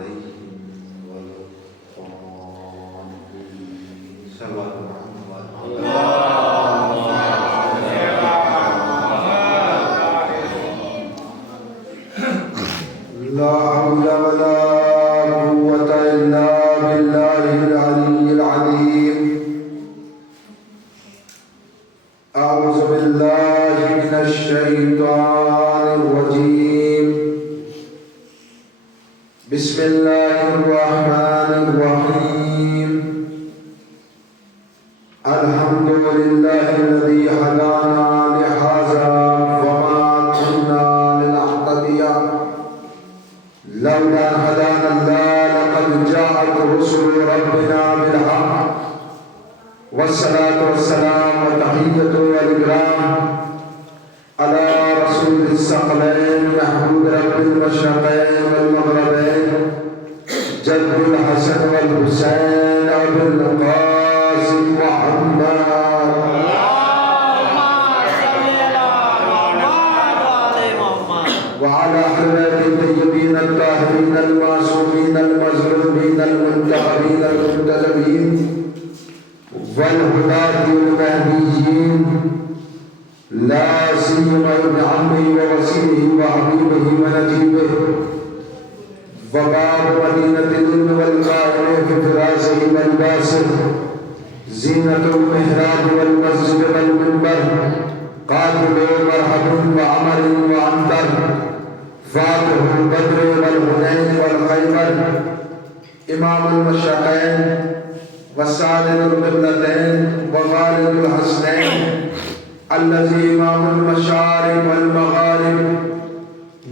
عليهم ولا الضالين. صلوات محمد. لا حول ولا قوة إلا بالله العلي العظيم. أعوذ بالله من الشيطان الرجيم. بسم الله الرحمن الرحيم. الحمد لله الذي هدانا لهذا وما كنا لنهتدي لولا أن هدانا الله. لقد جاءت رسل ربنا بالحق والصلاة والسلام والتحية والإكرام على رسول الثقلين محمود رب المشرقين والمغربين جد الحسن والحسين أبو القاسم محمد وعلى أهل بيت الطيبين الطاهرين المعصومين المظلومين المنتخبين المنتجبين والهداة المهديين لا سيما ابن عمه ووسيله وحبيبه ونجيبه وباب مدينة العلم والقائم في فراسه والباسل زينة المحراب والمسجد والمنبر قاتل مرحب وعمر وعنبر فاتح البدر والهنين والخيبر إمام المشرقين وسادد القبلتين وغالب الحسنين الذي إمام المشارق والمغارب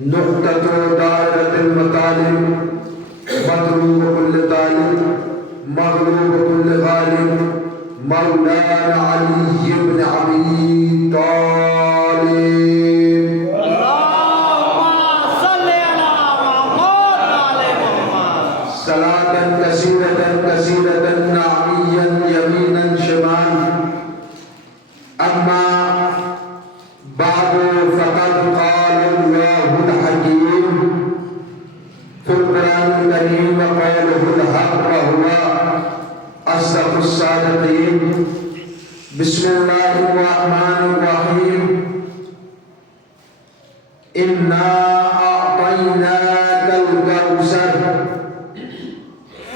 نقطة دائرة المطالب مطلوب كل طالب مغلوب كل غالب مولانا علي بن أبي طالب. صلاة كثيرة كثيرة نعميا يمينا شمالا. أما بعد فقد قال الله الحكيم في القرآن الكريم وقوله الحق وهو أصدق الصادقين. بسم الله الرحمن الرحيم. إنا أعطيناك الكوثر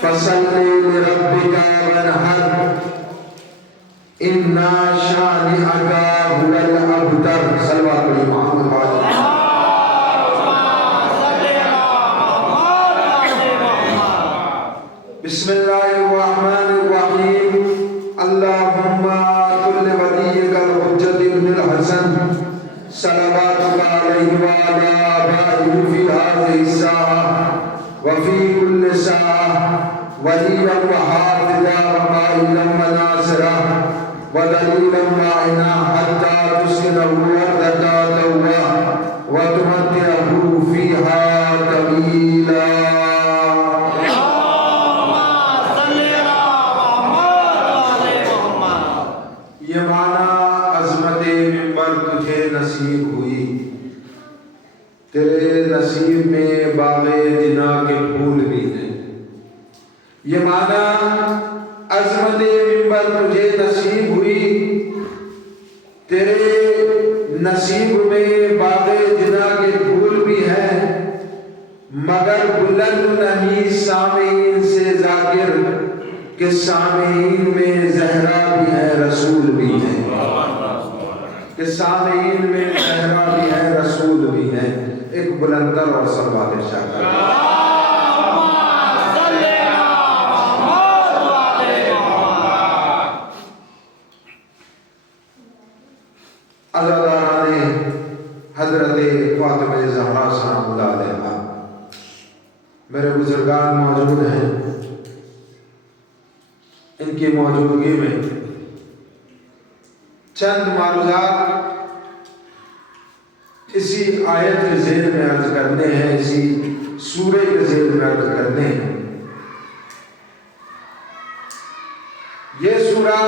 فصل لربك وانحر إن شانئك هو الأبتر. صلوات محمد بسم الله الرحمن الرحيم. اللهم كل وليك الحجة بن الحسن صلواتك عليه وعلى آبائه في هذه الساعة وفي كل ساعة وليا وحافظا وقائلا وناصرا ودليلا معنا حتى تسكنه أرضك توبا وتمتعه فيها طويلا. یہ معنی عظمت منبر تجھے نصیب ہوئی، تیرے نصیب میں باغ جنا کے پھول بھی ہیں. یہ معنی عظمت منبر تجھے نصیب ہوئی، تیرے نصیب میں باغ جنا کے پھول بھی ہیں، مگر بلند نہیں سامعین سے ذاکر کہ سامعین میں زہرا بھی ہے رسول بھی ہے، کہ سامعین میں زہرا بھی ہے رسول بھی ہے. ایک بلندر اور صلوات ارشاد عزاداران حضرت فاطمہ زہرا سلام اللہ علیہا. میرے بزرگان موجود ہیں، ان کی موجودگی میں چند معروضات اسی آیت کے ذیل میں عرض کرنے ہیں، اسی سورہ کے ذیل میں عرض کرنے ہیں. یہ سورہ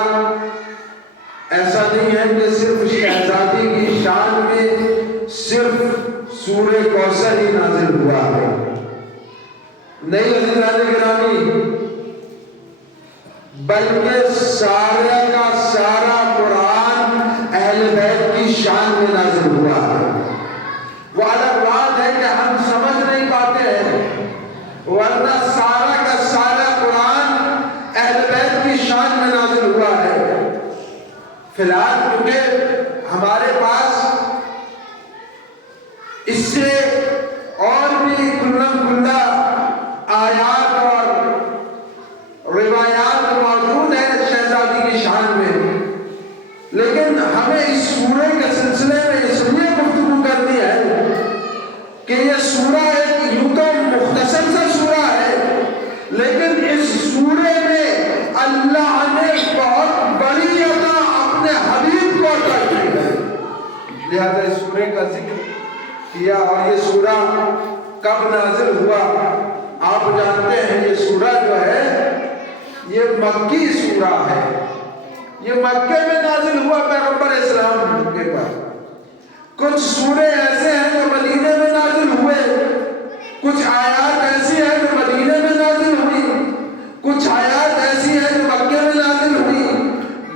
ایسا نہیں ہے کہ صرف شہزادی کی شان میں صرف سورہ کوثر ہی نازل ہوا ہے، نہیں حضرات گرامی، بلکہ سارے کا سارا قرآن اہل بیت کی شان میں نازل ہوا ہے۔ وہ الگ بات ہے کہ ہم سمجھ نہیں پاتے ہیں، ورنہ سارا کا سارا قرآن اہل بیت کی شان میں نازل ہوا ہے۔ فی الحال کیونکہ ہمارے پاس اس سے اور بھی کلم کلہ آیات اور روایات موجود ہیں شہزادی کی شان میں، لیکن ہمیں اس سورہ کے سلسلے میں اس لیے گفتگو کرنی ہے کہ یہ سورہ ایک یوں تو مختصر سا سورہ ہے، لیکن اس سورہ میں اللہ نے بہت بڑی عطا اپنے حبیب کو عطا کی ہے، لہذا اس سورہ کا ذکر کیا۔ اور یہ سورہ کب نازل ہوا؟ آپ جانتے ہیں یہ سورہ جو ہے یہ مکی سورہ ہے، یہ مکے میں نازل ہوا پیغمبر اسلام کے پاس۔ کچھ سورے ایسے ہیں جو مدینے میں نازل ہوئے، کچھ آیات ایسی ہیں جو مدینے میں نازل ہوئی، کچھ آیات ایسی ہیں جو مکے میں نازل ہوئی۔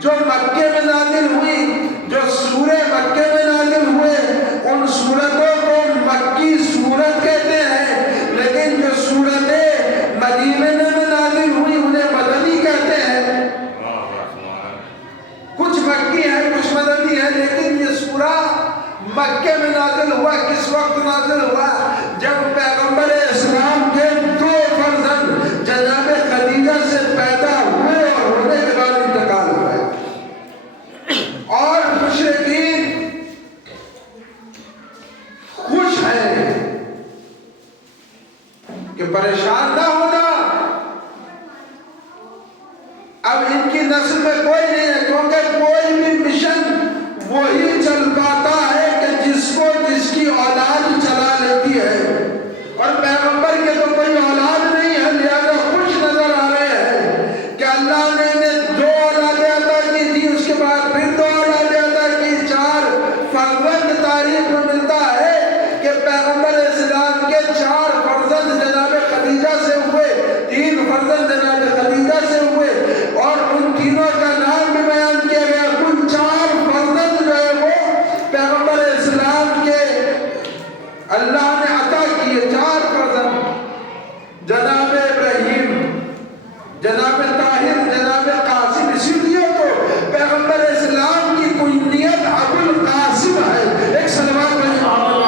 جو مکے میں نازل ہوئی، جو سورے مکے میں نازل ہوئے، ان سورتوں کو مکی سورت کہتے ہیں، لیکن جو سورتیں مدینے میں نازل ہوئی انہیں مدنی کہتے ہیں۔ کچھ مکی ہے کچھ مدنی ہے، لیکن یہ سورہ مکے میں نازل ہوا۔ کس وقت نازل ہوا؟ جب پیغمبر اسلام کے دو فرزند جناب خدیجہ سے پیدا ہوئے اور ہونے کے بعد انتقال ہوا ہے، اور مشرکین خوش ہیں کہ پریشان نہ ہونا، اب ان کی نسل میں کوئی نہیں ہے، کیونکہ کوئی بھی مشن وہی چل پاتا ہے کہ جس کو جس کی اولاد چلا لیتی ہے، اور پیغمبر کے تو کوئی اولاد نہیں ہے، لہذا خوش نظر آ رہے ہیں کہ اللہ نے انہیں دو اولادیں عطا کی تھی، اس کے بعد پھر دو اولادیں عطا کی، چار فرزند تاریخ میں ملتا ہے کہ پیغمبر اسلام کے چار فرزند جناب خدیجہ سے ہوئے، تین فرزند جناب خدیجہ سے ہوئے، اور ان تینوں کا نام بھی بیان کیا گیا۔ کل چار فرزند جو ہے وہ پیغمبر اسلام کے اللہ نے عطا کیے، چار فرزند، جناب ابراہیم، جناب طاہر، جناب قاسم، اسی لیے تو پیغمبر اسلام کی کنیت ابو القاسم ہے۔ ایک صلوات بھائی محمد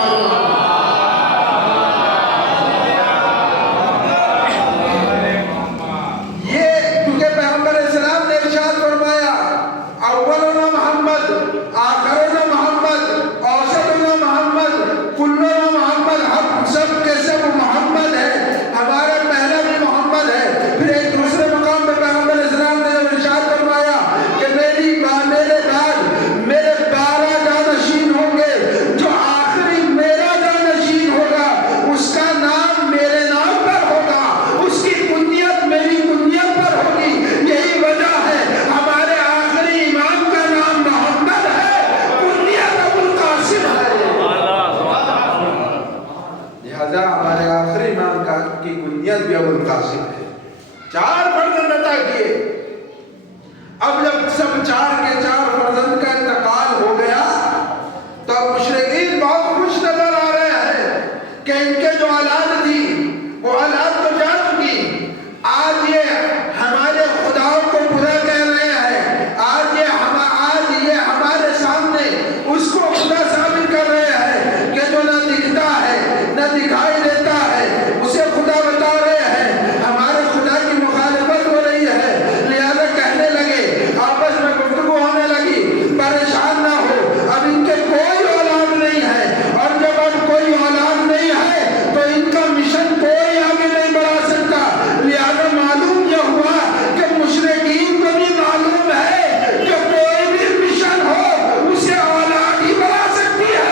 یہ کیونکہ پیغمبر اسلام نے ارشاد فرمایا اولنا محمد، آخرنا محمد، اوسطنا محمد، کلنا محمد، ہم سب کے سب محمد ہیں، ہمارا پہلا بھی محمد ہے۔ پھر ایک دوسرے مقام پہ پیغمبر اسلام نے جب ارشاد فرمایا کہ میرے بعد میرے 12 جانشین ہوں گے، جو آخری میرا جانشین ہوگا اس کا نام میرے نام پر ہوگا، اس کی کنیت میری کنیت پر ہوگی۔ یہی وجہ ہے ہمارے آخری امام کا نام محمد ہے، کنیت ابو القاسم ہے، لہذا ہمارے آخری امام کی کنیت بھی ابو القاسم ہے۔ چار فرزند عطا کیے۔ اب جب سب چار کے چار فرزند کا انتقال ہو گیا تو اب مشرکین بہت خوش نظر آ رہے ہیں کہ ان کے جو اولاد تھی وہ اولاد تو جا چکی، آج یہ ہمارے خداؤں کو برا کہہ رہے ہیں، آج یہ ہمارے سامنے اس کو خدا ثابت کر رہے ہیں کہ جو نہ دکھتا ہے نہ دکھائی دیتا ہے اسے خدا بتا رہے ہیں، ہمارے خدا کی مخالفت ہو رہی ہے، لہذا کہنے لگے، آپس میں گفتگو ہونے لگی، پریشان نہ ہو، اب ان کے کوئی اولاد نہیں ہے، اور جب اب کوئی اولاد نہیں ہے تو ان کا مشن کوئی آگے نہیں بڑھا سکتا، لہذا معلوم یہ ہوا کہ مشرکین کو بھی معلوم ہے کہ کوئی بھی مشن ہو اسے اولاد ہی بڑھا سکتی ہے،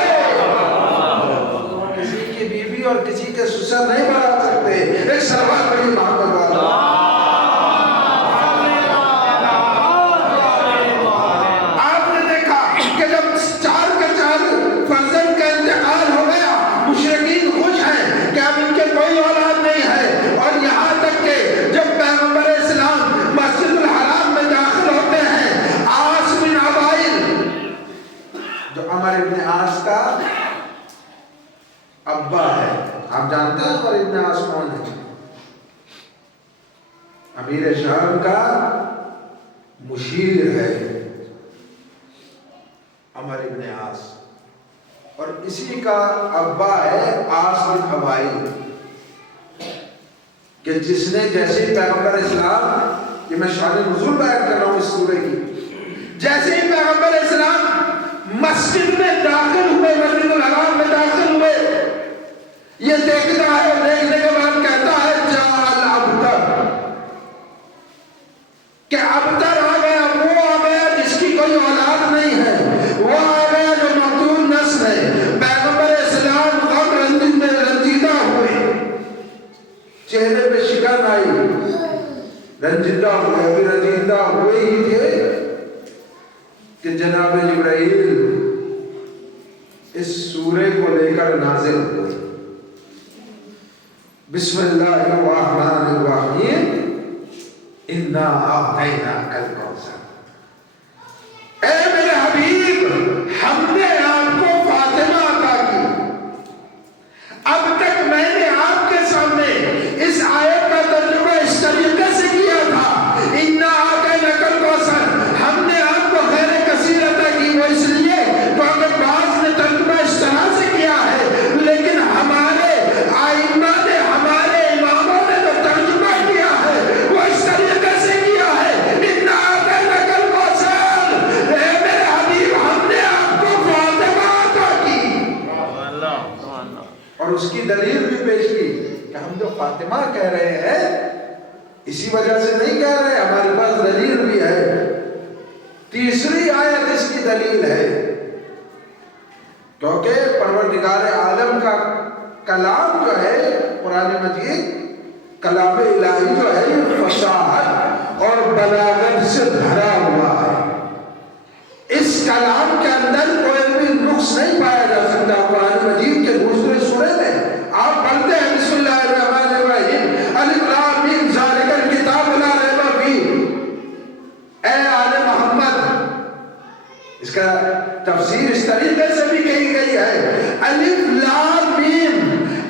کسی کی بیوی اور کسی کے سسر نہیں بڑھا سکتے۔ ایک صلوات پڑھی محمد والا۔ آپ نے دیکھا کہ جب چار کے چار فرزند کا انتقال ہو گیا، مشرکین خوش ہیں کہ اب ان کے کوئی اولاد نہیں ہے، اور یہاں عمر ابن عاص کون ہے؟ امیر شام کا مشیر ہے عمر ابن عاص، اور اسی کا ابا ہے عاص بن حوائل، کہ جس نے جیسے ہی پیغمبر اسلام، یہ میں شان نزول بیان کر رہا ہوں اس سورے کی، جیسے ہی پیغمبر اسلام مسجد میں داخل ہوئے، مسجد الحرام میں داخل ہوئے، یہ دیکھتا ہے، دیکھنے کے بعد کہتا ہے جا الابتر، کہ ابتر آ گیا، وہ آ گیا جس کی کوئی اولاد نہیں ہے، وہ آ گیا جو مقتول نسل ہے۔ پیغمبر اسلام غم رنجیدہ ہوئے، چہرے پہ شکن آئی، رنجیدہ ہوئے، ابھی رنجیدہ ہوئے ہی تھے کہ جناب جبرائیل اس سورے کو لے کر نازل ہوئے، بسم اللہ الرحمن الرحیم، انا اعطیناک الکوثر، اے میرے حبیب ہم نے آپ کو فاطمہ عطا کی۔ اب تک میں نے آپ کے سامنے اس آیت کا ترجمہ اس طریقے سے کیا تھا، انا اعطیناک الکوثر، ہم نے آپ کو خیر کثیر عطا کی، وہ اس لیے کیونکہ بعض نے ترجمہ اس طرح سے کیا ہے، لیکن ہمارے ائمہ نے، ہمارے اماموں نے جو ترجمہ کیا ہے وہ اس طریقے سے کیا ہے، انا اعطیناک الکوثر، اے میرے حبیب ہم نے آپ کو فاطمہ عطا کی۔ اور اس کی دلیل بھی پیش کی کہ ہم جو فاطمہ کہہ رہے ہیں اسی وجہ سے نہیں کہہ رہے، ہمارے پاس دلیل بھی ہے۔ تیسری آیت اس کی دلیل ہے، کیونکہ پروردگار عالم کا کلام جو ہے قرآن مجید، کلام الہی جو ہے یہ فصاحت اور بلاغت سے بھرا ہوا ہے، اس کلام کے اندر کوئی بھی نقص نہیں پایا جا سکتا۔ قرآن مجید کے دوسرے سورے میں آپ پڑھتے ہیں بسم اللہ الرحمن الرحیم، الف لام میم ذالک الکتاب لا ریب فیہ، اے آل محمد، اس کا تفسیر اس طریقے سے بھی کہی گئی ہے، الف لام میم،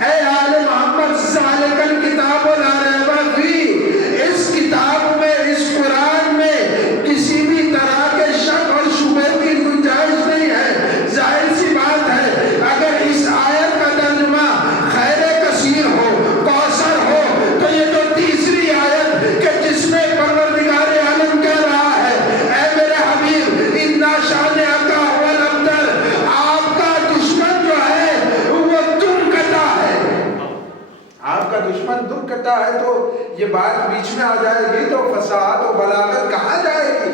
اے آل محمد، ذالک الکتاب لا ریب فیہ، اس کتاب میں، اس قرآن میں کسی بھی طرح کے شک اور شبہ کی گنجائش نہیں ہے۔ ظاہر سی بات ہے اگر اس آیت کا ترجمہ خیر کثیر ہو، کوثر ہو، تو یہ جو تیسری آیت کہ جس میں پروردگار عالم کہہ رہا ہے اے میرے حبیب انا شانئک هو الابتر، آپ کا دشمن جو ہے وہ دم کٹا ہے، آپ کا دشمن دم کٹا ہے، تو یہ بات بیچ میں آ جائے گی تو فصاحت و بلاغت کہاں جائے گی؟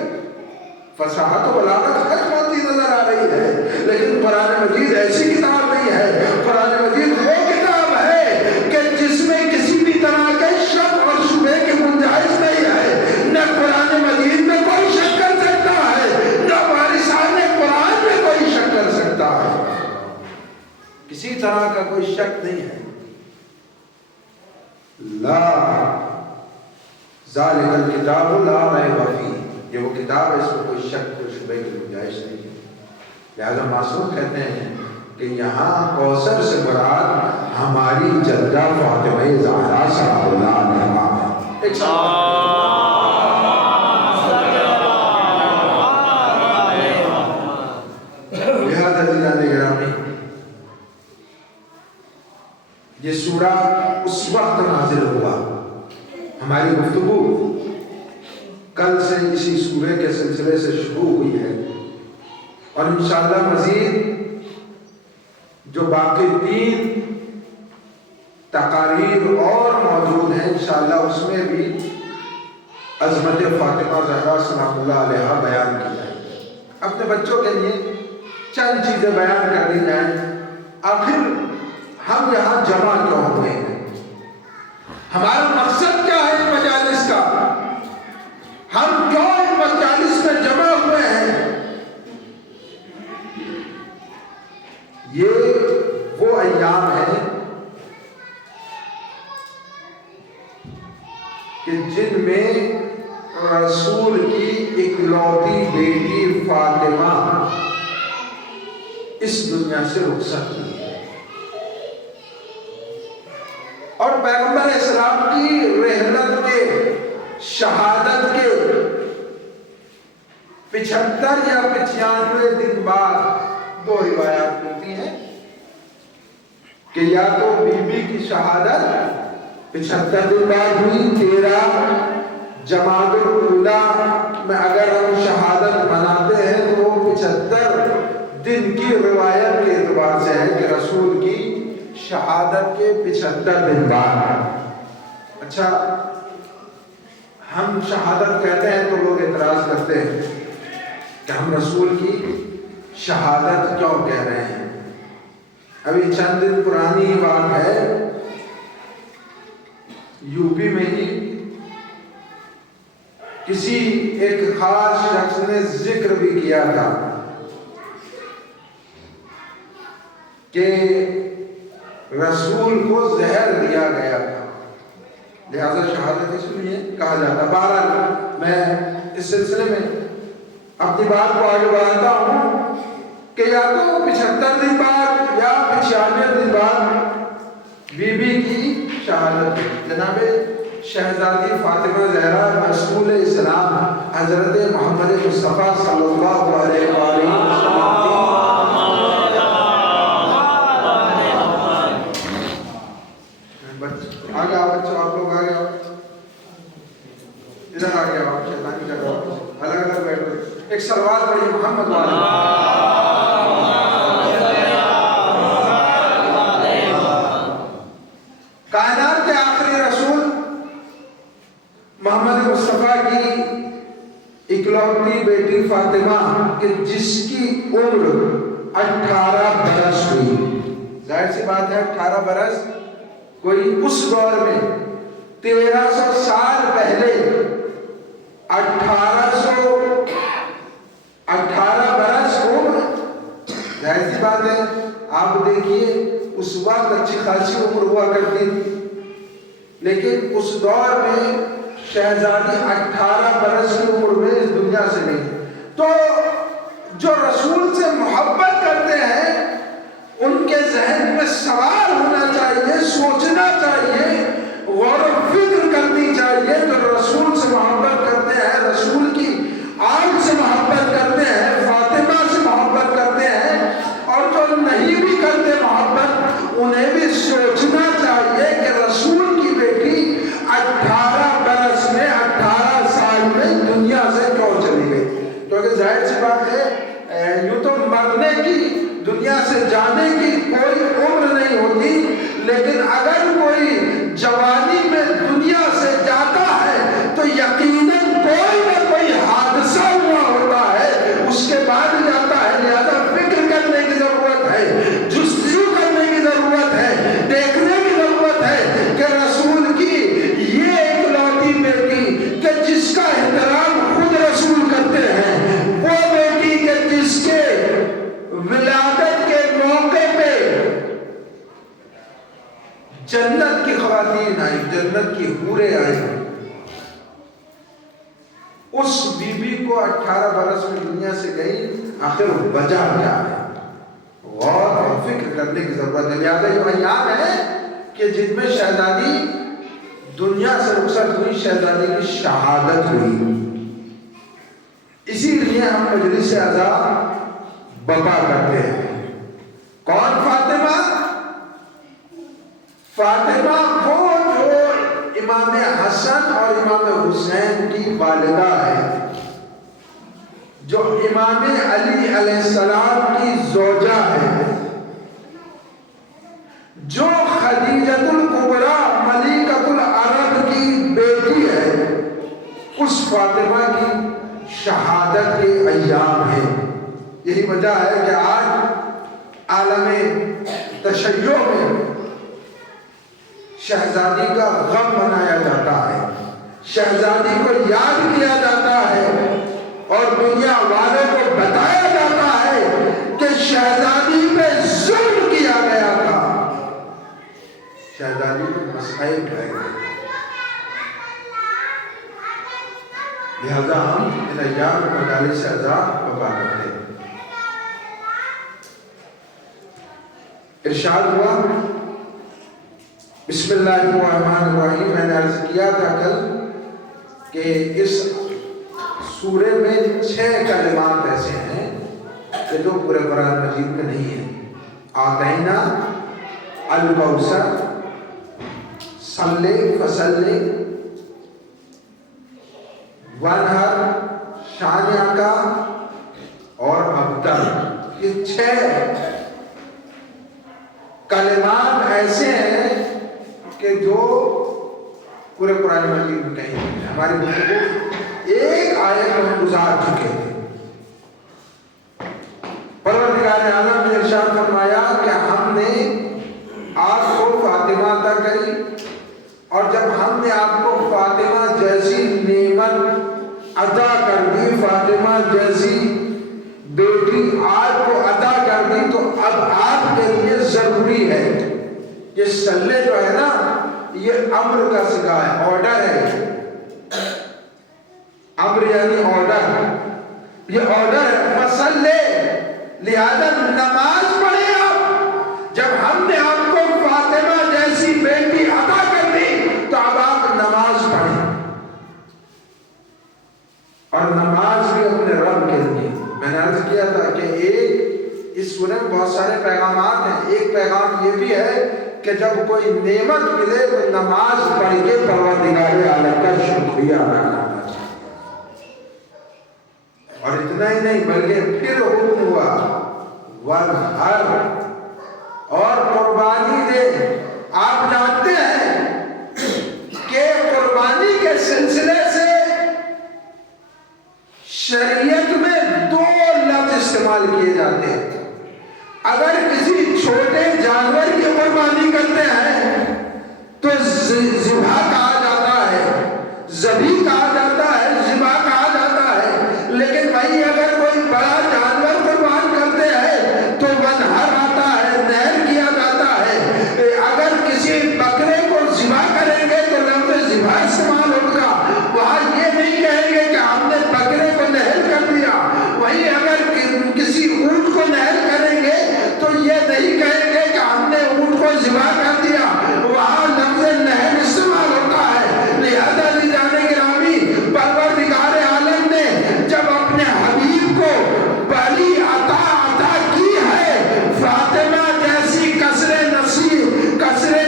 فصاحت و بلاغت ختم ہوتی نظر آ رہی ہے، لیکن قرآن مجید ایسی کتاب نہیں ہے۔ قرآن مجید وہ کتاب ہے کہ جس میں کسی بھی طرح کے شک اور شبہ کی گنجائش نہیں ہے، نہ قرآن مجید میں کوئی شک کر سکتا ہے، نہ وارثان قرآن میں کوئی شک کر سکتا ہے، کسی طرح کا کوئی شک نہیں ہے۔ لا ذالک الکتاب لا ریب فیہ، یہ وہ کتاب ہے، اس میں کوئی شک کوئی شبہ کی گنجائش نہیں ہے۔ لہذا معصوم کہتے ہیں کہ یہاں کوثر سے مراد ہماری جدہ فاطمہ زہرا صلی اللہ علیہ وسلم ہے۔ لہذا عزیزان گرامی، یہ سورہ اس وقت نازل ہوا، ہماری گفتگو کل سے اسی سورے کے سلسلے سے شروع ہوئی ہے، اور انشاءاللہ مزید جو باقی 3 تقاریر اور موجود ہیں انشاءاللہ اس میں بھی عظمت فاطمہ زہرا سلام اللہ علیہا بیان کی جائے گی۔ اپنے بچوں کے لیے چند چیزیں بیان کر دی جائیں۔ آخر ہم یہاں جمع کیوں ہوئے ہیں؟ ہمارا مقصد کیا ہے ان مجالس کا؟ ہم کیوں ان مجالس میں جمع ہوئے ہیں؟ یہ وہ ایام ہیں کہ جن میں رسول کی اکلوتی بیٹی فاطمہ اس دنیا سے رخصت ہوئی ہے، السلام کی رحلت کے شہادت کے 75 یا 95 دن بعد 2 روایات ملتی ہیں کہ یا تو بی بی کی شہادت 75 دن بعد ہوئی، 13 جمادی الاولیٰ میں اگر ہم شہادت مناتے ہیں تو وہ 75 دن کی روایت کے اعتبار سے ہے کہ رسول کی شہادت کے 75 دن بعد۔ اچھا، ہم شہادت کہتے ہیں تو لوگ اعتراض کرتے ہیں کہ ہم رسول کی شہادت کیوں کہہ رہے ہیں؟ ابھی چند دن پرانی ہی بات ہے، یو پی میں ہی کسی ایک خاص شخص نے ذکر بھی کیا تھا کہ رسول کو زہر دیا گیا تھا، لہذا شہادت اس لیے کہا جاتا۔ بہرحال میں اس سلسلے میں اپنی بات کو آگے بڑھاتا ہوں کہ یا تو 75 دن بعد یا 96 دن بعد بی بی کی شہادت۔ جناب شہزادی فاطمہ زہرا رسول اسلام حضرت محمد مصطفیٰ صلی اللہ علیہ وسلم آگے آؤ بچوں، آپ لوگ آگے آؤ، ادھر آگے آؤ، شیطانی کر رہا الگ الگ بیٹھو، ایک سلوات پڑھی محمد والا۔ کائنات کے آخری رسول محمد مصطفیٰ کی اکلوتی بیٹی فاطمہ کہ جس کی عمر 18 برس ہوئی، ظاہر سی بات ہے 18 برس کوئی اس دور میں 1300 سال پہلے 18 برس عمر، ظاہر سی بات ہے آپ دیکھیے اس وقت اچھی خاصی عمر ہوا کرتی تھی، لیکن اس دور میں شہزادی 18 برس کی عمر میں اس دنیا سے نہیں۔ تو جو رسول سے محبت کرتے ہیں ان کے ذہن میں سوال ہونا چاہیے، سوچنا چاہیے، غور و فکر کرنی چاہیے۔ جو رسول سے محبت کرتے ہیں، رسول کی آل سے محبت کرتے ہیں، فاطمہ سے محبت کرتے ہیں، اور جو نہیں بھی کرتے محبت، انہیں بھی سوچنا چاہیے کہ رسول کی بیٹی 18 برس میں 18 سال میں دنیا سے کیوں چلی گئی؟ کیونکہ ظاہر سی بات ہے یوں تو مرنے کی، دنیا سے جانے کی کوئی عمر نہیں ہوتی، لیکن اگر کوئی جوانی میں دنیا سے جاتا ہے تو یقیناً کوئی نہ کوئی حادثہ ہوا ہوتا ہے، اس کے بعد جاتا ہے۔ لہذا فکر کرنے کی ضرورت ہے، جستجو کرنے کی ضرورت ہے، دیکھنے کی ضرورت ہے کہ رسول کی یہ اکلوتی بیٹی کہ جس کا احترام خود رسول کرتے ہیں، وہ بیٹی کہ جس کے ولادت کے موقع پہ جنت کی خواتین آئی، جنت کی حوریں آئی، اس بی بی کو 18 برس میں دنیا سے گئی، آخر وجہ کیا ہے؟ غور اور فکر کرنے کی ضرورت ہے۔ لہٰذا یہ ایام ہے کہ جن میں شہزادی دنیا سے رخصت ہوئی، شہزادی کی شہادت ہوئی، اسی لیے ہم مجلس عزا برپا کرتے ہیں۔ کون فاطمہ؟ فاطمہ وہ جو امام حسن اور امام حسین کی والدہ ہے، جو امام علی علیہ السلام کی زوجہ ہے، جو خدیجۃ الکبریٰ ملکۃ العرب کی بیٹی ہے، اس فاطمہ کی شہادت کے ایام ہیں۔ یہی وجہ ہے کہ آج عالم تشیع میں شہزادی کا غم منایا جاتا ہے، شہزادی کو یاد کیا جاتا ہے، اور دنیا والوں کو بتایا جاتا ہے کہ شہزادی پہ ظلم کیا گیا تھا، شہزادی کو مسائل کہے گئے۔ لہذا ہم ان ایام مجالس عزا برپا کرتے ہیں۔ ارشاد ہوا بسم اللہ الرحمن الرحیم. میں نے عرض کیا تھا کل کہ اس سورے میں 6 کلمات ایسے ہیں کہ جو پورے قرآن مجید میں نہیں ہیں. آتینا، الکوثر، صلی فصلی، وانہر، شانیہ کا اور ابتر. یہ 6 کلمات ایسے ہیں کہ جو پورے قرآن مجید میں کہیں نہیں ہے. ہماری گفتگو ایک آیت میں گزار چکے تھے. پروردگار عالم نے ارشاد فرمایا کہ ہم نے آپ کو فاطمہ عطا کری، اور جب ہم نے آپ کو فاطمہ جیسی نعمت عطا کر دی، فاطمہ جیسی بیٹی آپ کو عطا کر دی، تو اب آپ کے لیے ضروری ہے یہ صلی جو ہے نا، یہ امر کا صیغہ ہے، آرڈر ہے. امر یعنی آرڈر، یہ آرڈر ہے. فصلی، لہذا نماز پڑھیں آپ. جب ہم نے آپ کو فاطمہ جیسی بیٹی عطا کر دی تو اب آپ نماز پڑھیں. اور نماز بھی اپنے رب کے لیے. میں نے عرض کیا تھا کہ اس سورہ میں بہت سارے پیغامات ہیں. ایک پیغام یہ بھی ہے کہ جب کوئی نعمت ملے تو نماز پڑھ کے پروردگار عالم کا شکریہ ادا کرنا چاہیے. اور اتنا ہی نہیں بلکہ پھر حکم ہوا وَالْحَرْ، اور قربانی دے. آپ جانتے ہیں کہ قربانی کے سلسلے سے شریعت میں 2 لفظ استعمال کیے جاتے ہیں. اگر کسی چھوٹے جانور کی قربانی کرتے ہیں تو ذبح کہا جاتا ہے، ذبیح کہا جاتا ہے، ذبح کہا جاتا ہے. لیکن وہی اگر کوئی بڑا جانور قربان کرتے ہیں تو ونہر آتا ہے، نہر کیا جاتا ہے. اگر کسی بکرے کو ذبح کریں گے تو لفظ ذبح استعمال ہوگا. وہاں یہ نہیں کہیں گے کہ ہم نے بکرے کو نہر کر دیا. وہی اگر کسی اونٹ کو نہر کریں گے تو یہ نہیں کہیں گے کہ ہم نے اونٹ کو ذبح کر دیا. وہاں لفظ نہر استعمال ہوتا ہے. لہذا جانے گرامی، پروردگار عالم نے جب اپنے حبیب کو بڑی عطا کی ہے، فاطمہ جیسی کثر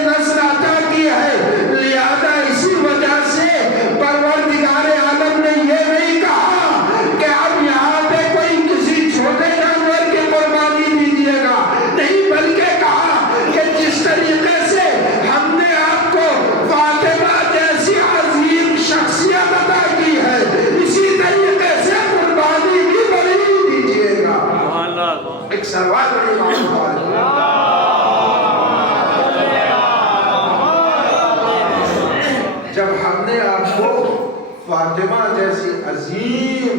نسل عطا کی ہے، لہذا اسی وجہ سے پروردگار عالم نے یہ نہیں کہا کہ اب یہاں پہ کوئی کسی چھوٹے جانور کی قربانی دیجیے گا. نہیں، بلکہ کہا کہ جس طریقے سے ہم نے آپ کو فاطمہ جیسی عظیم شخصیت عطا کی ہے، اسی طریقے سے قربانی بھی بڑی دیجیے گا. ایک سوال بڑی جب ہم نے آپ کو فاطمہ جیسی عظیم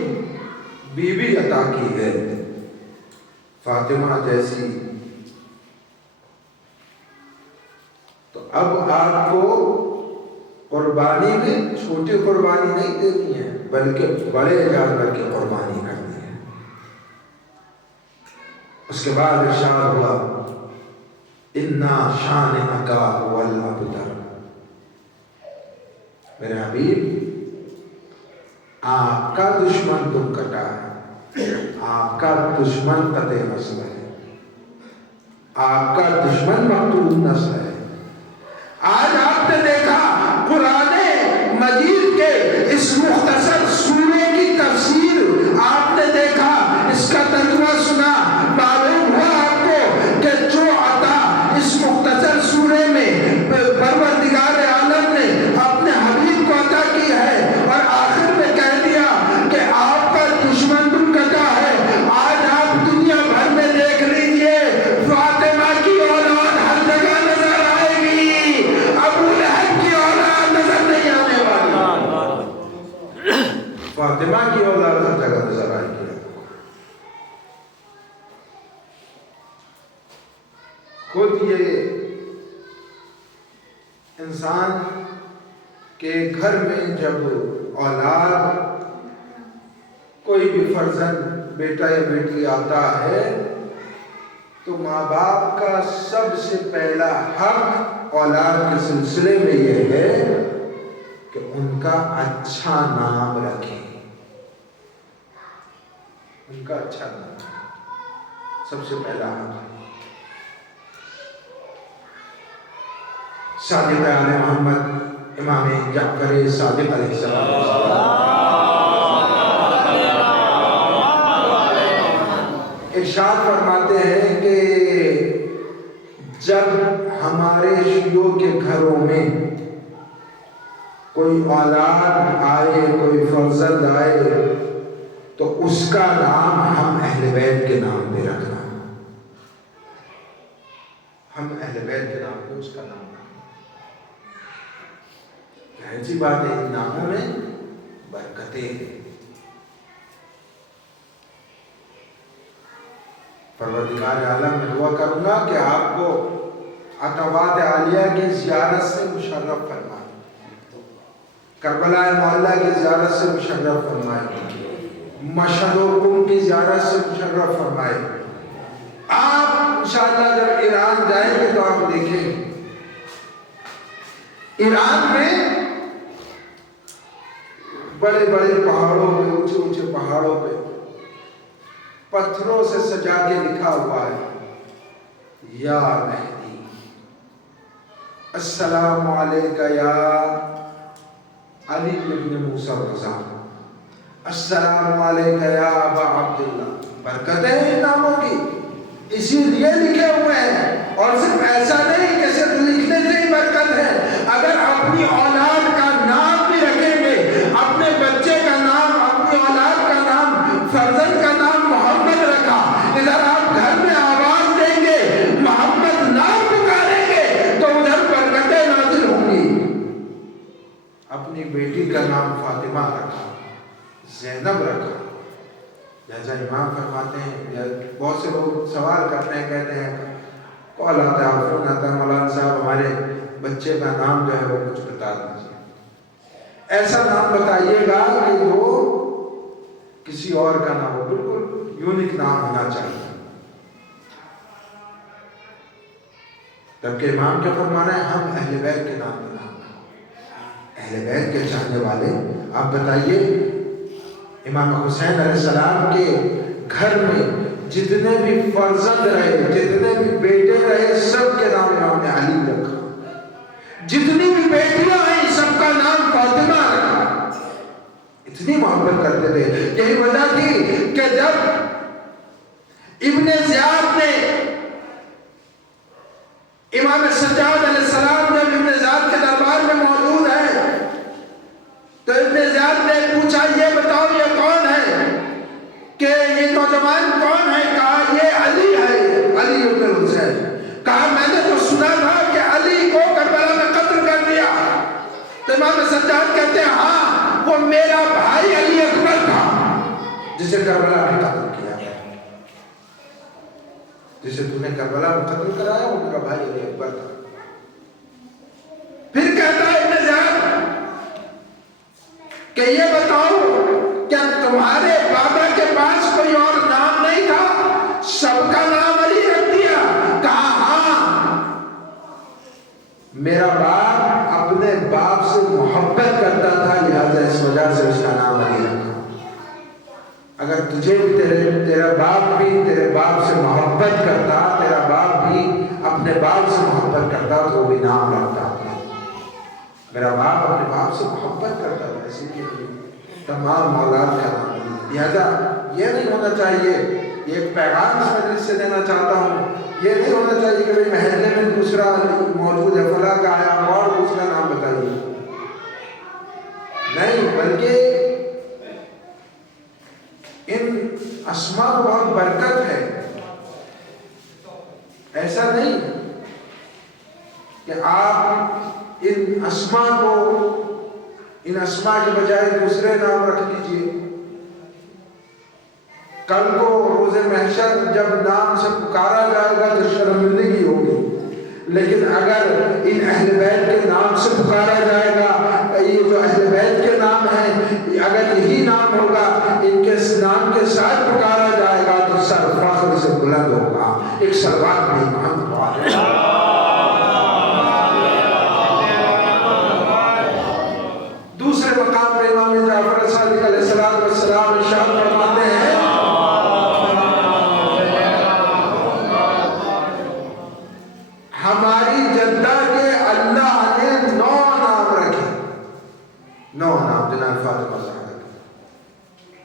بیوی عطا کی ہے، فاطمہ جیسی، تو اب آپ کو قربانی میں چھوٹی قربانی نہیں دینی ہے بلکہ بڑے جانور کی قربانی کرنی ہے. اس کے بعد ارشاد ہوا اِنَّا شَانِئَكَ هُوَ الْأَبْتَرُ. میرے حبیب، آپ کا دشمن تم کٹا ہے، آپ کا دشمن قطع نسل ہے، آپ کا دشمن مقتول نسل ہے. آج آپ نے دیکھا قرآن مجید کے اس مختصر سورے کی تفسیر آپ نے دیکھا، اس کا ترجمہ سنا، معلوم ہوا آپ کو کہ جو عطا اس مختصر سورے میں پروردگار عالم نے اپنے حبیب کو عطا کی ہے، اور آخر میں کہہ دیا کہ آپ کا دشمن تم کٹا ہے. آج آپ دنیا بھر میں دیکھ لیجئے، فاطمہ کی اولاد ہر جگہ نظر آئے گی، ابو لہب کی اولاد نظر نہیں آنے والی. فاطمہ کی اولاد ہر جگہ نظر آئے گی. خود یہ انسان کے گھر میں جب اولاد کوئی بھی فرزند بیٹا یا بیٹی آتا ہے تو ماں باپ کا سب سے پہلا حق اولاد کے سلسلے میں یہ ہے کہ ان کا اچھا نام رکھیں، ان کا اچھا نام سب سے پہلا صادق آل محمد امام جعفر صادق علیہ السلام ارشاد فرماتے ہیں کہ جب ہمارے شیعوں کے گھروں میں کوئی اولاد آئے، کوئی فرزند آئے، تو اس کا نام ہم اہل بیت کے نام پہ رکھنا، ہم اہل بیت کے نام پہ اس کا نام رکھنا۔ ایسی بات ہے، ان ناموں میں برکتیں ہیں۔ پروردگار عالم میں دعا کروں گا کہ آپ کو عطوات عالیہ کی زیارت سے مشرف فرمائے، کربلا معلیٰ کی زیارت سے مشرف فرمائے، مشہد و قم کی زیارت سے مشرف فرمائے۔ آپ انشاءاللہ جب ایران جائیں گے تو آپ دیکھیں ایران میں بڑے بڑے پہاڑوں پہ، اونچے اونچے پہاڑوں پہ پتھروں سے سجا کے لکھا ہوا ہے، یا مہدی السلام علیکہ یا علی ابن موسیٰ الرضا، السلام علیکہ یا ابا عبداللہ۔ برکتیں ہیں ان ناموں کی، اسی لیے لکھے ہوئے ہیں۔ اور صرف ایسا نہیں کہ صرف لکھنے سے ہی برکت ہے، اگر اپنی اولاد کا نام بھی رکھیں گے، اپنے بچے کا نام، اپنی اولاد کا نام، فرزند کا نام محمد رکھا، ادھر آپ گھر میں آواز دیں گے، محمد نام پکاریں گے تو ادھر برکتیں نازل ہوں گی۔ اپنی بیٹی کا نام فاطمہ رکھا، زینب رکھا، جیسا امام فرماتے ہیں، بہت سے لوگ سوال کرتے ہیں، کہتے ہیں کال آتا ہے، فون آتا ہے، مولانا صاحب ہمارے بچے کا نام جو ہے وہ کچھ بتا دیجیے۔ ایسا نام بتائیے گا کہ جو کسی اور کا نام ہو، بالکل یونیک نام ہونا چاہیے۔ جبکہ امام کیا فرمانا ہے؟ ہم اہل بیت کے نام پر نام، اہل بیت کے چاہنے والے۔ آپ بتائیے امام حسین علیہ السلام کے گھر میں جتنے بھی فرزند رہے، جتنے بھی بیٹے رہے، سب کے نام امام نے علی رکھا، جتنی بھی بیٹیاں ہیں سب کا نام فاطمہ رکھا، اتنی محبت کرتے تھے۔ یہی وجہ تھی کہ جب ابن زیاد نے امام سجاد علیہ السلام جب ابن زیاد کے دربار میں موجود ہے تو ابن زیاد نے پوچھا یہ بتاؤ یہ کون ہے، کہ یہ نوجوان کون ہے؟ کہا یہ علی ہے، علی ابن حسین۔ کہا میں نے تو سنا تھا کہ علی کو کربلا میں قتل کر دیا۔ تو امام سجاد کہتے ہیں ہاں وہ میرا بھائی علی اکبر تھا جسے کربلا میں قتل کیا گیا، جسے تو نے کربلا میں قتل کرایا وہ میرا بھائی علی اکبر تھا۔ پھر کہتا ہے ابن زیاد کہ یہ بتاؤ کیا تمہارے بابا کے پاس کوئی اور نام نہیں تھا؟ سب کا نام علی رکھ دیا۔ کہا ہاں میرا باپ اپنے باپ سے محبت کرتا تھا، لہذا اس وجہ سے اس کا نام علی رکھا۔ اگر تجھے بھی تیرا باپ بھی تیرے باپ سے محبت کرتا، تیرا باپ بھی اپنے باپ سے محبت کرتا تو وہ بھی نام رکھتا۔ میرا باپ اپنے باپ سے محبت کرتا تھا، اسی لیے تمام اولاد کا نام علی۔ لہذا یہ نہیں ہونا چاہیے، یہ ایک پیغام اس مجلس سے دینا چاہتا ہوں، یہ نہیں ہونا چاہیے کہ بھئی محلے میں دوسرا موجود ہے، فلاں کا ہے اور دوسرا نام بتائیے، نہیں، بلکہ ان اسماء کو بہت برکت ہے۔ ایسا نہیں کہ آپ ان اسماء کو، ان اسماء کے بجائے دوسرے نام رکھ لیجئے۔ کل کو روز محشر جب نام سے پکارا جائے گا تو شرمندگی ہوگی، لیکن اگر ان اہل بیت کے نام سے پکارا جائے گا، یہ جو اہل بیت کے نام ہیں اگر یہی نام ہوگا، ان کے نام کے ساتھ پکارا جائے گا تو سر فخر سے بلند ہوگا۔ ایک صلوات میں امام 9 نام جناب فاطمہ زہرا کے،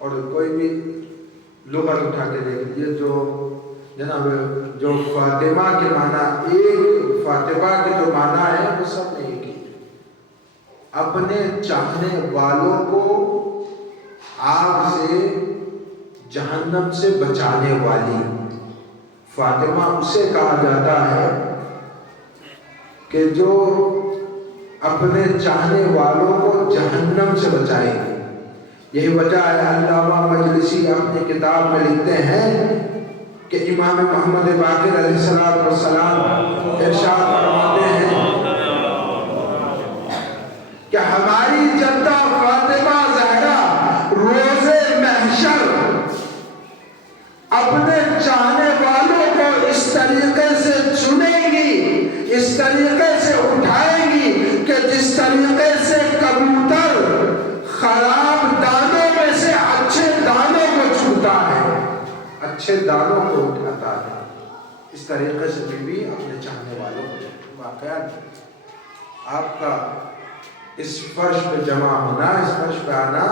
اور کوئی بھی لغت اٹھا کے دیکھ لیجیے جو جناب جو فاطمہ کے معنی ایک فاطمہ کے جو معنی ہے وہ سب نے ایک ہی، اپنے چاہنے والوں کو آگ سے جہنم سے بچانے والی۔ فاطمہ اسے کہا جاتا ہے کہ جو اپنے چاہنے والوں کو جہنم سے بچائے گی۔ یہی وجہ ہے علامہ مجلسی اپنی کتاب میں لکھتے ہیں کہ امام محمد باقر علیہ السلام ارشاد فرماتے ہیں کہ ہماری جدہ فاطمہ زہرا روز محشر اپنے چاہنے والوں کو اس طریقے سے چنیں گی، اس طریقے سے اٹھائیں گی کہ جس طریقے سے کبوتر خراب دانوں میں سے اچھے دانوں کو چنتا ہے، اچھے دانوں کو اٹھاتا ہے، اس طریقے سے بھی اپنے چاہنے والوں کو واقعہ آپ کا اس فرش پہ جمع ہونا، اس فرش پہ آنا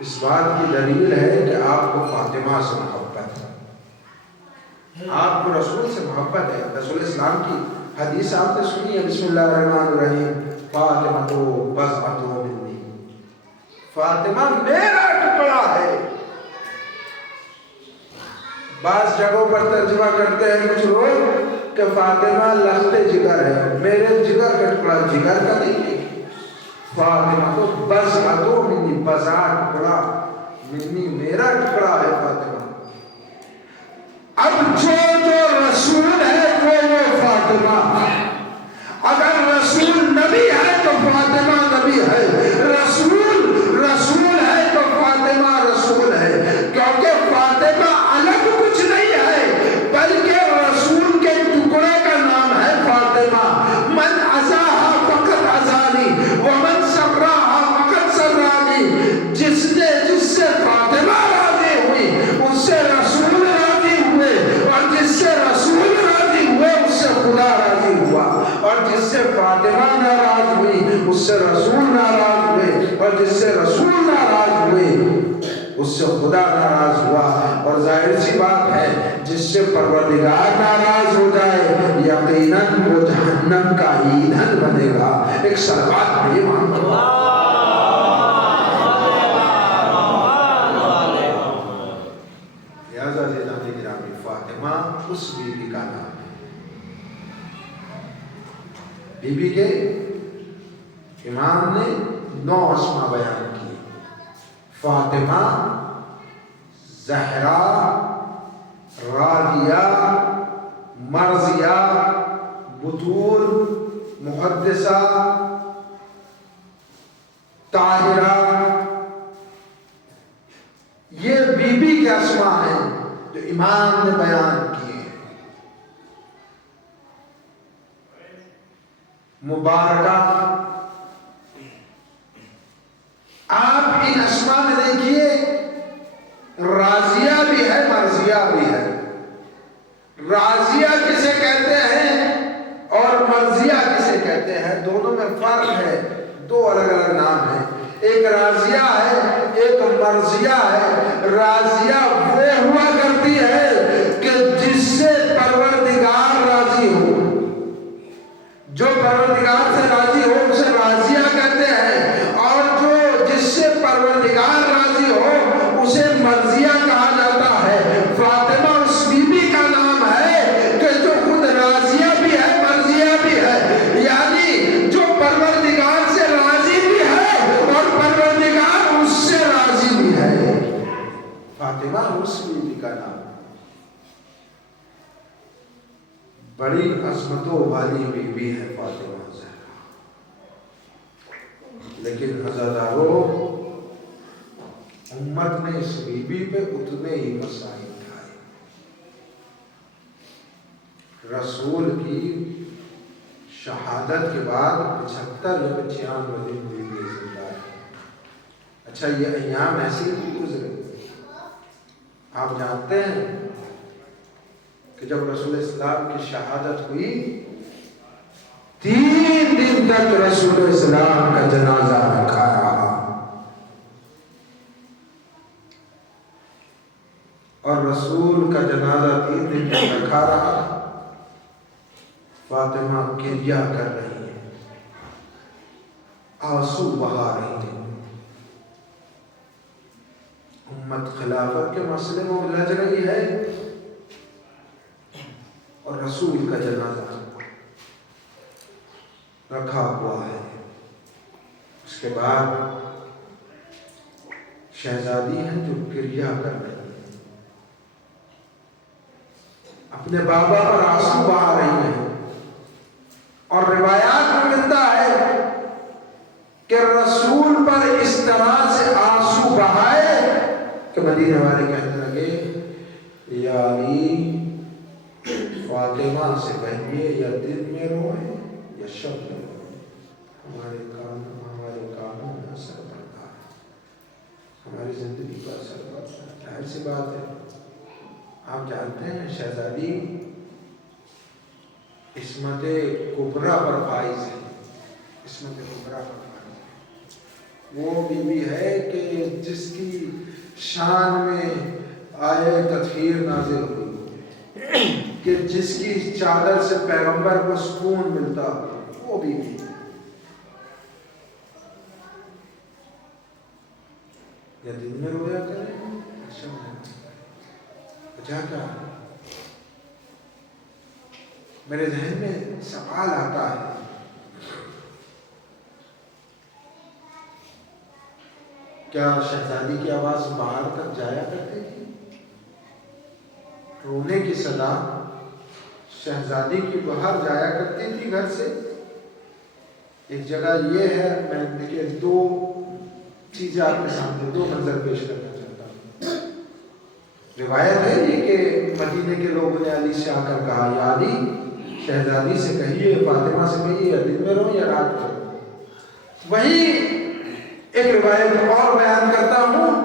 اس بات کی دلیل ہے کہ آپ کو فاطمہ سے محبت ہے، آپ کو رسول سے محبت ہے۔ رسول اسلام کی حدیث آپ نے سنی ہے، بسم اللہ الرحمن الرحیم، فاطمہ تو بضعۃ منی، فاطمہ میرا ٹکڑا ہے۔ بعض جگہوں پر ترجمہ کرتے ہیں کچھ لوگ کہ فاطمہ لخت جگر ہے، میرے جگر کا ٹکڑا جگر کا نہیں ہے، فاطمہ تو بضعۃ منی، بضع ٹکڑا، منی میرا ٹکڑا ہے فاطمہ۔ اب جو رسول ہے وہ فاطمہ، اگر رسول نبی ہے تو فاطمہ نبی ہے، رسول ہے تو فاطمہ رسول ہے، کیونکہ فاطمہ الگ کچھ نہیں ہے بلکہ رسول کے ٹکڑے کا نام ہے فاطمہ۔ من عزاہا فقط عزانی ومن سراہا فقط سرانی، جس سے فاطمہ راضی ہوئی اس سے رسول راضی ہوئے، اور جس سے رسول راضی ہوئے اس سے خدا راضی ہوا، اور جس سے فاطمہ ناراض ہوئی اس سے رسول ناراض ہوئے، اور جس سے رسول ناراض ہوئے اس سے خدا ناراض ہوا۔ اور ظاہر سی بات ہے جس سے پروردگار ناراض ہو جائے یقیناً وہ جہنم کا ایندھن بنے گا۔ ایک صلوات میں یہ مانتا ہوں۔ لہذا عزیزان گرامی، فاطمہ اس بیوی کا نام ہے۔ بیوی کے امام نے 9 اسماء بیان کی، فاطمہ، زہرا، راضیہ، مرضیہ، بطول، محدثہ، طاہرہ، یہ بیوی کے اسماء ہیں جو امام نے بیان کیے۔ مبارکہ، آپ ان اسماء میں دیکھیے راضیہ بھی ہے، مرضیہ بھی ہے۔ راضیہ کسے کہتے ہیں اور مرضیہ کسے کہتے ہیں، دونوں میں فرق ہے، 2 الگ الگ نام ہیں۔ ایک راضیہ ہے، ایک مرضیہ ہے۔ راضیہ وہ ہوا کرتی ہے کہ جس سے پروردگار راضی ہو، جو پروردگار سے راضی ہو اسے راضیہ کہتے ہیں، اور جو جس سے پروردگار راضی ہو اسے مرضیہ کہا جاتا ہے۔ فاطمہ اس بیوی کا نام ہے کہ جو خود راضیہ بھی ہے، مرضیہ بھی ہے، یعنی جو پروردگار سے راضی بھی ہے اور پروردگار اس سے راضی بھی ہے۔ فاطمہ اس بیوی کا نام ہے۔ بڑی عظمتوں والی بیوی ہے فاطمہ زہرا، لیکن عزادارو امت نے اس بیوی پہ اتنے ہی مسائل اٹھائے۔ رسول کی شہادت کے بعد 75 یا 96 دن بیوی زندہ ہے۔ اچھا، یہ ایام ایسے ہی گزرے؟ آپ جانتے ہیں کہ جب رسول اسلام کی شہادت ہوئی 3 دن تک رسول اسلام کا جنازہ رسول کا جنازہ 3 دن تک رکھا رہا. فاطمہ گریہ کر رہی ہے، آنسو بہا رہی ہے. امت خلافت کے مسئلے میں الجھ رہی ہے اور رسول کا جنازہ رکھا ہوا ہے. اس کے بعد شہزادی ہیں جو گریہ کر رہی ہیں، اپنے بابا پر آنسو بہا رہی ہیں. اور روایات میں ملتا ہے کہ رسول پر اس طرح سے آنسو بہائے کہ مدینے والے کہنے لگے یا علی فاطمہ سے کہیے یا دن میں روئے یا شب میں روئے، ہمارے کانوں میں اثر پڑتا ہے، ہماری زندگی پر اثر پڑتا ہے. ظاہر سی بات ہے، آپ جانتے ہیں شہزادی عصمت کبریٰ پر فائز ہے. عصمت کبریٰ پر فائز ہے، وہ بیوی ہے کہ جس کی شان میں آیے تطہیر نازل ہوئی، کہ جس کی چادر سے پیغمبر کو سکون ملتا، وہ بیوی. یا دن میں رویا کریں شب میں. وجہ کیا ہے؟ میرے ذہن میں سوال آتا ہے، کیا شہزادی کی آواز باہر تک جایا کرتی تھی؟ رونے کی صدا شہزادی کی باہر جایا کرتی تھی گھر سے؟ ایک جگہ یہ ہے، میں دیکھیے 2 چیزیں آپ کے سامنے 2 منظر پیش کرنا چاہتا ہوں. روایت ہے یہ کہ مدینے کے لوگوں نے علی سے آ کر کہا یا علی شہزادی سے کہیے، فاطمہ سے کہیے یا دن میں رہو یا رات میں رہو. وہی ایک روایت اور بیان کرتا ہوں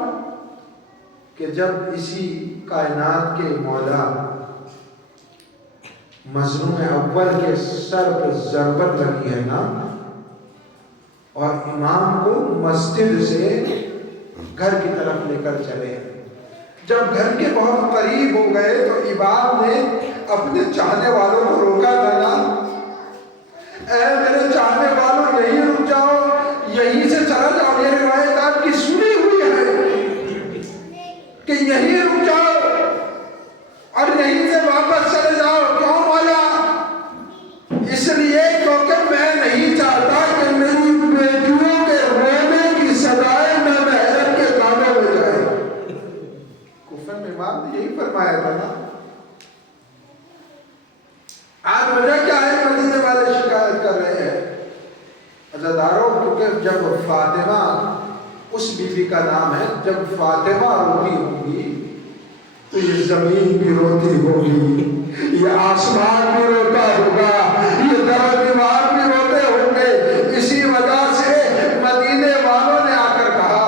کہ جب اسی کائنات کے مولا مظلوم اول کے سر پہ ضربت لگی ہے نا، اور امام کو مسجد سے گھر کی طرف لے کر چلے، جب گھر کے بہت قریب ہو گئے تو امام نے اپنے چاہنے والوں کو روکا تھا نا، اے میرے چاہنے والوں یہیں رک جاؤ، یہیں سے چلا جاؤ. یہ روایت آپ کی سنی ہوئی ہے کہ یہیں رک جاؤ اور یہیں سے واپس چلے جاؤ. کیوں مولا؟ اس لیے کیونکہ میں نہیں چاہتا کہ میری بیٹیوں کے رونے کی صدائیں میں محرم کے کانوں میں جائے. کفر میں امام نے یہی فرمایا تھا نا. آج وجہ کیا ہے؟ مدینے والے شکایت کر رہے ہیں عزاداروں، کیونکہ جب فاطمہ اس بیوی کا نام ہے، جب فاطمہ روتی ہوگی تو یہ زمین بھی روتی ہوگی، یہ آسمان بھی روتا ہوگا، یہ در دیوار بھی روتے ہوں گے. اسی وجہ سے مدینے والوں نے آ کر کہا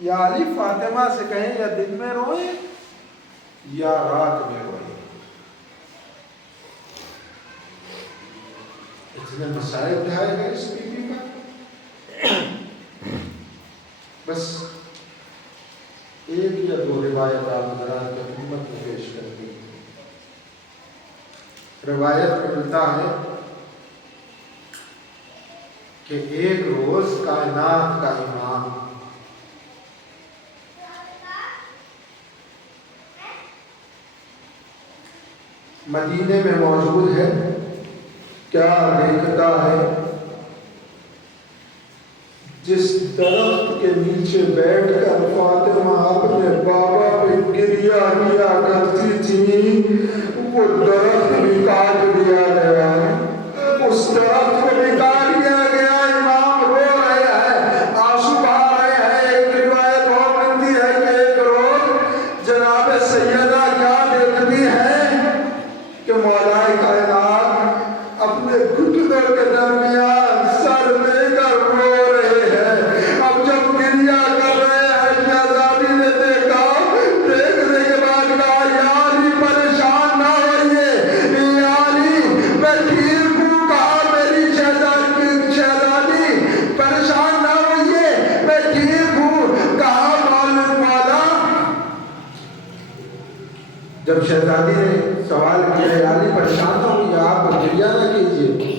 یا علی فاطمہ سے کہیں یا دن میں روئے یا رات میں روئے. اتنے مسائل اٹھائے گئے اس بیوی کا. بس ایک یا 2 روایت آپ حضرات کی خدمت میں پیش کرتی ہیں. روایت میں ملتا ہے کہ ایک روز کائنات کا امام مدینے میں موجود ہے. کیا دیکھتا ہے؟ جس درخت کے نیچے بیٹھ کر فاطمہ اپنے بابا پہ گریہ کیا کرتی تھی، وہ درخت بھی کاٹ دیا گیا. اس درخت کو بھی کاٹ دیا گیا. امام رو رہے ہیں، آنسو بہا رہے ہیں. ایک روایت اور ملتی ہے کہ ایک روز جناب سیدہ کیا دیکھتی ہیں کہ مولا کائنات اپنے گھٹنوں کے درمیان سر لے کر رو رہے ہیں. اب جب گریہ کر رہے ہیں، شہزادی نے دیکھا، دیکھنے کے بعد کہا یا علی پریشان نہ ہوئیے، یا علی میں ٹھیک ہوں. کہا میری شہزادی شہزادی نے سوال کیا علی پریشان نہ ہوئیے، آپ گریہ نہ کیجیے،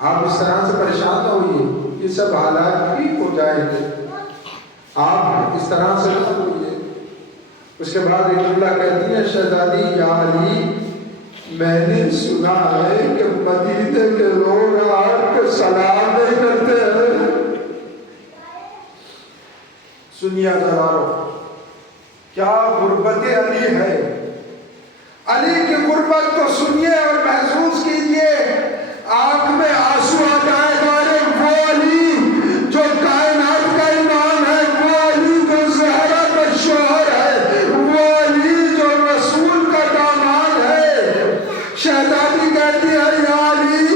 آپ اس طرح سے پریشان نہ ہوئیے، یہ سب حالات ٹھیک ہو جائیں گے، آپ اس طرح سے نہ ہوئیے۔ اس کے بعد اللہ کہتی ہے شہزادی یا علی میں نے سنا ہے کہ مدینے کے لوگ آپ کے سلام نہیں کرتے ہیں۔ سنیے ذرا کیا غربت علی ہے، علی کی غربت کو سنیے اور محسوس کیجئے، آنکھ میں آنسو آ جائے گا۔ وہ علی جو کائنات کا امام ہے، وہ علی جو زہرا کا شوہر ہے، وہ علی جو رسول کا داماد ہے۔ شہزادی کہتی ہے یا علی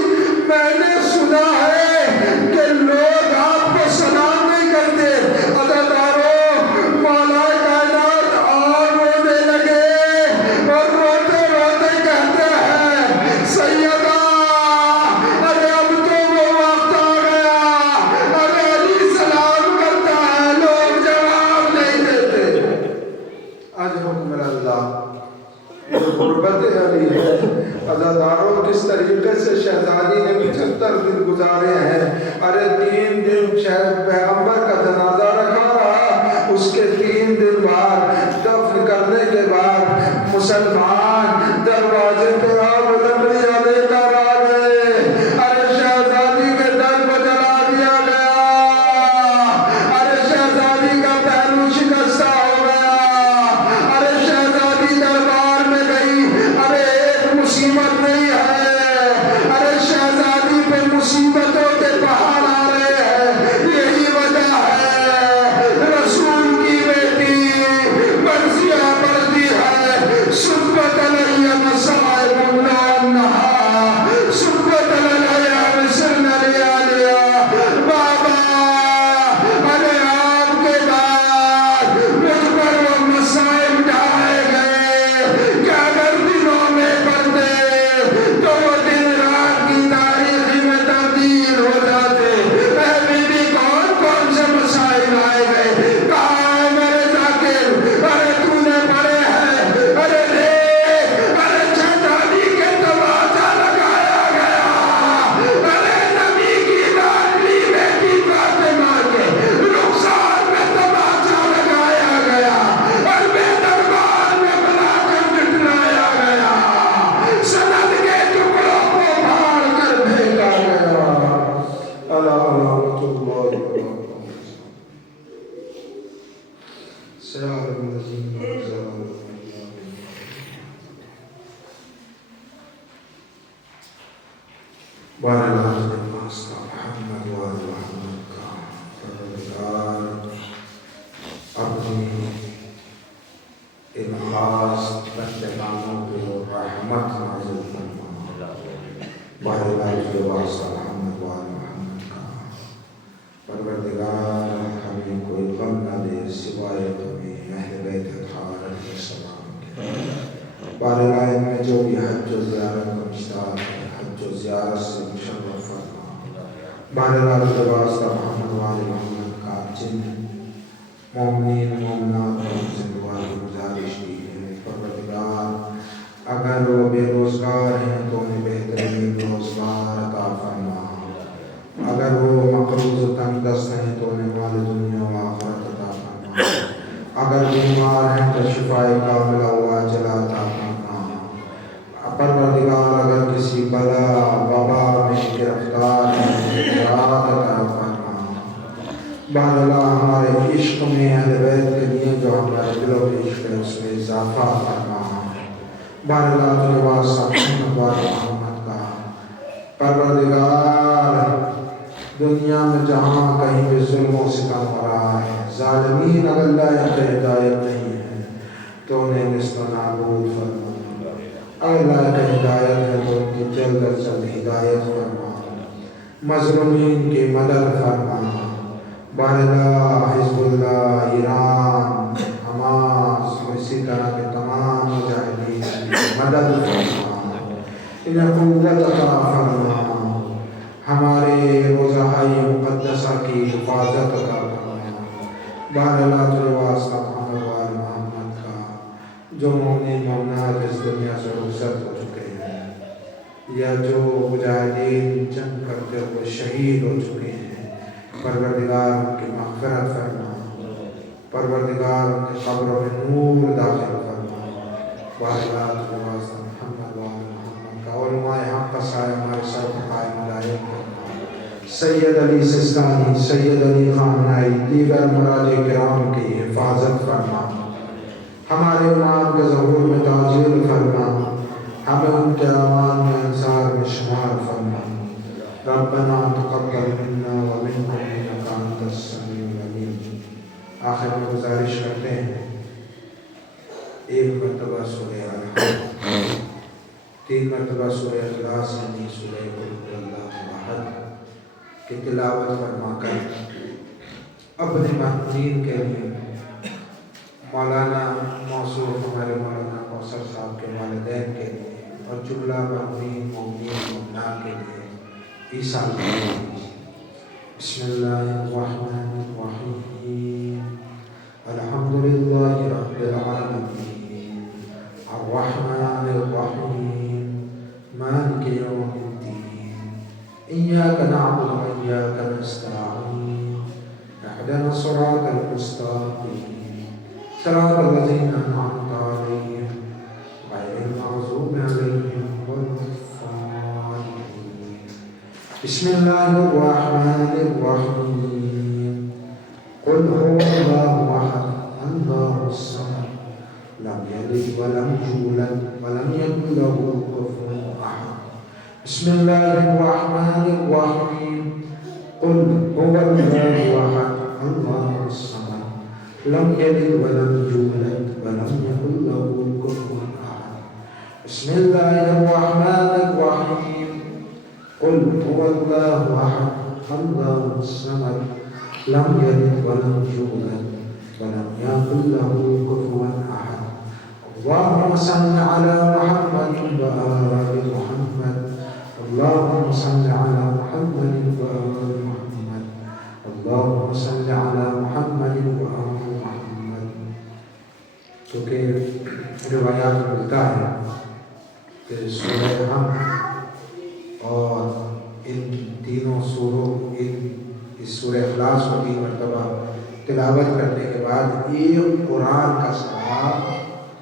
میں نے سنا ہے کہ لوگ آپ کو سلام نہیں کرتے۔ عزادارو مولا کائنات اور رونے لگے اور روتے روتے کہتے ہیں سیدہ ارے اب تو وہ وقت آ گیا، ارے علی سلام کرتا ہے، لوگ جواب نہیں دیتے۔ آج حکم اللہ غربت علی ہے۔ عزاداروں کس طریقے سے شہزادی نے 75 دن گزارے ہیں۔ ارے 3 دن پیغمبر کا جنازہ رکھا رہا، اس کے 3 دن بعد دفن کرنے کے بعد مسلمان دروازے پہ آگ لکڑیاں لے کر آ گئے۔ ارے شہزادی کے در کو جلا دیا گیا، ارے شہزادی کا پہلو شکستہ ہو گیا، ارے شہزادی دربار میں گئی، ارے ایک مصیبت نہیں ہے، ارے شہزادی پہ مصیبتوں کے پہاڑ آ رہے ہیں۔ یہی وجہ ہے رسول کی بیٹی مرضیہ بردی ہے، سبت علیہ مصائب اللہ، سبت علیہ مصرن علیہ بابا، ارے آپ کے بعد مجھ پر وہ مصائب ڈھائے گئے کہ اگر دنوں میں پڑھتے تو وہ دن رات کی تاریخی میں تبدیل ہو جاتے۔ اے بیوی کون کون سے مسائل آئے گئے، کہاں ہے میرے ذاکر، ارے تو نے پڑھے ہیں، ارے دیکھ، ارے شہزادی کے تماشا لگایا گیا، ارے نبی کی لاڈلی بیٹی فاطمہ کے رخسار میں تماشا لگایا گیا، اور بے دربار میں بلا کر جٹلایا گیا، سند کے ٹکڑوں کو پھاڑ کر پھینکا گیا۔ اللہ رحمت اللہ سیار الذین ظلموا بارگاہ واسطہ محمد و آل محمد کا پروردگار اپنی ان خاص بندگانوں پہ رحمت نازل فرما۔ بارگاہ کے واسطہ محمد و آل محمد کا پروردگار ہمیں کوئی غم نہ دے سوائے تمہیں اہل بیت اطہار علیہ السلام کے۔ بارگاہ میں جو بھی حج و زیارت کا مشتاق ہے، حج و زیارت سے مشرف فرما۔ بارگاہ کے واسطہ محمد و آل محمد کا جن مومنین مومنات اور زندگار کی گزارش کی ہے، پروردگار اگر وہ بے روزگار ہیں تو انہیں بہترین روزگار عطا فرما، اگر وہ مقروض و تنگ دست ہیں تو انہیں مال دنیا و آخرت عطا فرما، اگر بیمار ہیں تو شفائے کاملہ و عاجلہ عطا فرما۔ پروردگار اگر کسی بلا وبا میں گرفتار ہیں نجات عطا فرما۔ بہرحال ہمارے عشق میں اہل بیت کے لیے جو ہمارے دلوں میں عشق ہے اس میں اضافہ فرما۔ بہرحال کے واسطہ محمد کا پروردگار دنیا میں جہاں کہیں بھی ظلم و ستم ہو رہا ہے، ظالمین اگر لائق ہدایت نہیں ہے تو انہیں نصف نابود فرما، اگر لائق ہدایت ہے تو ان کی جلد از جلد ہدایت فرما، مظلومین کی مدد فرما۔ بہرحال حزب اللہ، ایران، حماس اور اسی طرح کے تمام مجاہدین کی مدد فرما، انہیں قوت عطا فرما، ہمارے روضہ مقدسہ کی حفاظت عطا فرما۔ بہرحال واسطہ محمد و آل محمد کا جو مومن مومنات یا جو مجاہدین جنگ کرتے ہوئے شہید ہو چکے ہیں، پروردگار ان کی مغفرت فرما، پروردگار ان کے قبروں میں نور داخل فرما۔ واجبات نواز محمد وآل محمد کا علماء حق کا سایہ ہمارے سر پر قائم دائم فرما۔ سید علی سستانی، سید علی خامنائی، دیگر مراجع کرام کی حفاظت فرما۔ ہمارے امام کے ظہور میں تاجیل فرما، ہمیں ان کے اعمال میں انصار میں شمار فرما۔ ربنا تقبل منا ومنکم انک انت السمیع العلیم۔ آخر میں گزارش کرتے ہیں ایک مرتبہ سورہ الحمد، 3 مرتبہ سورہ اخلاص یعنی سورہ قل هو اللہ احد کی تلاوت فرما کر اپنے محمودین کے لیے مولانا موصوف ہمارے مولانا کوثر صاحب کے والدین کے لیے اور جملہ محمودین مومنین مومنات کے لیے ایثار کریں۔ بسم اللہ الرحمن الرحیم، الحمدللہ رب العالمین، الرحمن الرحیم، مالک یوم الدین، ایاک نعبد و ایاک نستعین، اهدنا الصراط المستقیم، صراط الذین انعمت علیہم غیر المغضوب علیہم ولا الضالین۔ بسم اللہ الرحمن الرحیم، قل هو اللہ احد اللہ الصمد لم یلد ولم یولد ولم یکن له کفوا احد۔ بسم اللہ الرحمن الرحیم، قل هو اللہ احد اللہ الصمد لم یلد ولم یولد ولم یکن له کفوا احد۔ بسم اللہ الرحمن الرحیم، قل هو اللہ احد اللہ الصمد لم یلد ولم یولد ولم یکن له کفوا احد۔ اللهم صل على محمد وآل محمد، اللهم صل على محمد وآل محمد، اللهم صل على محمد وآل محمد۔ کیونکہ روایات میں ملتا ہے کہ سورہ حمد اور ان تینوں سوروں اس سورہ اخلاص کو 3 مرتبہ تلاوت کرنے کے بعد ایک قرآن کا ثواب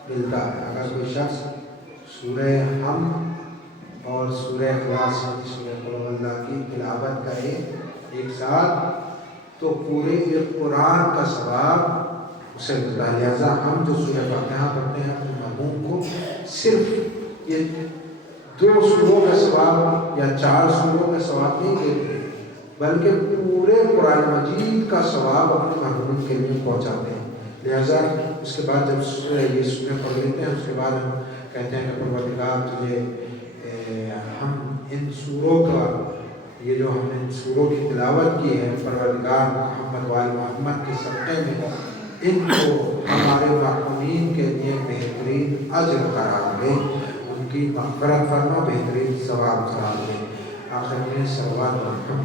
ملتا ہے۔ اگر کوئی شخص سورہ حمد اور سورہ اخلاص سورہ قل هو اللہ کی تلاوت کرے ایک ساتھ تو پورے ایک قرآن کا ثواب اسے ملتا ہے۔ لہٰذا ہم جو سورہ فاتحہ پڑھتے ہیں اپنے مأموم کو صرف یہ 2 سوروں کا ثواب یا 4 سوروں کا ثواب نہیں دیتے بلکہ پورے قرآن مجید کا ثواب اپنے محمود کے لیے پہنچاتے ہیں۔ لہٰذا اس کے بعد جب یہ سورہ پڑھ لیتے ہیں اس کے بعد ہم کہتے ہیں کہ پروردگار تجھے ہم ان سوروں کا یہ جو ہم نے ان سوروں کی تلاوت کی ہے پروردگار محمد وآل محمد کے صدقے میں ان کو ہمارے محمودین کے لیے بہترین اجر قرار دے، ان کی مغفرت فرما، بہترین ثواب قرار دے۔ آخر میں صلوات محمد